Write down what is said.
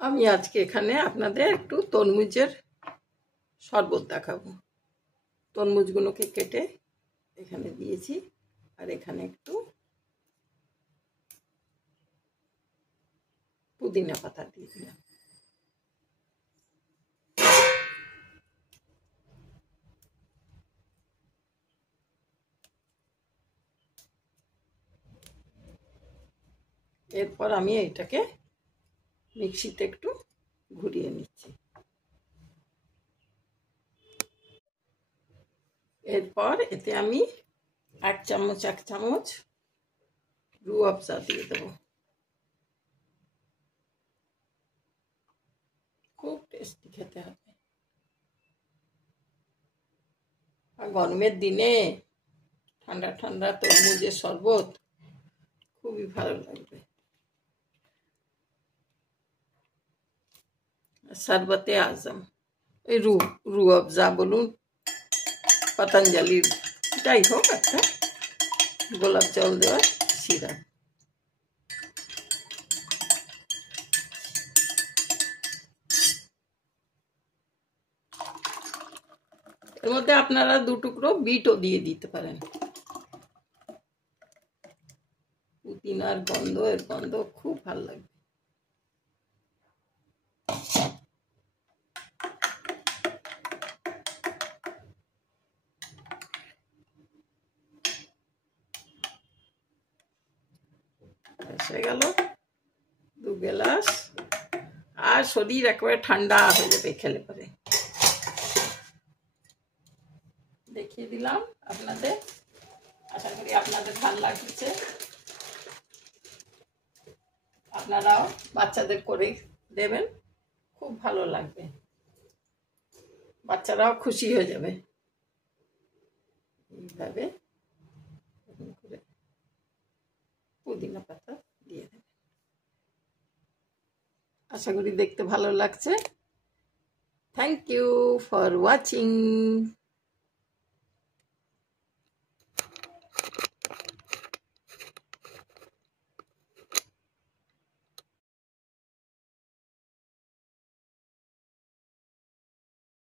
আমি আজকে এখানে আপনাদের একটু তরমুজের শরবত দেখাবো। তরমুজগুলোকে কেটে এখানে দিয়েছি, আর এখানে একটু পুদিনা পাতা দিয়ে দিলাম। এরপর আমি এটাকে মিক্সিতে একটু ঘুরিয়ে নিচ্ছি। এরপর এতে আমি এক চামচ রুহ আফজা দিয়ে দেবো। খুব টেস্টি খেতে হবে, আর গরমের দিনে ঠান্ডা ঠান্ডা তরমুজের শরবত খুবই ভালো লাগবে। শরবতে আজম, এই রুহ আফজা বলুন, পতঞ্জলির, যাই হোক একটা গোলাপ জল দেওয়ার সিরাপ। এর মধ্যে আপনারা 2 টুকরো বিটও দিয়ে দিতে পারেন। পুদিনার গন্ধ, এর গন্ধ খুব ভালো লাগবে। হয়ে গেল 2 গ্লাস, আর শরীর একেবারে ঠান্ডা হয়ে যাবে খেলে পরে। দেখিয়ে দিলাম আপনাদের, আশা করি আপনাদের ভালো লাগছে। আপনারাও বাচ্চাদের করে দেবেন, খুব ভালো লাগবে, বাচ্চারাও খুশি হয়ে যাবে। এইভাবে করে পুদিনা পাতা দিয়ে দেবেন। আশা করি দেখতে ভালো লাগছে। Thank you for watching.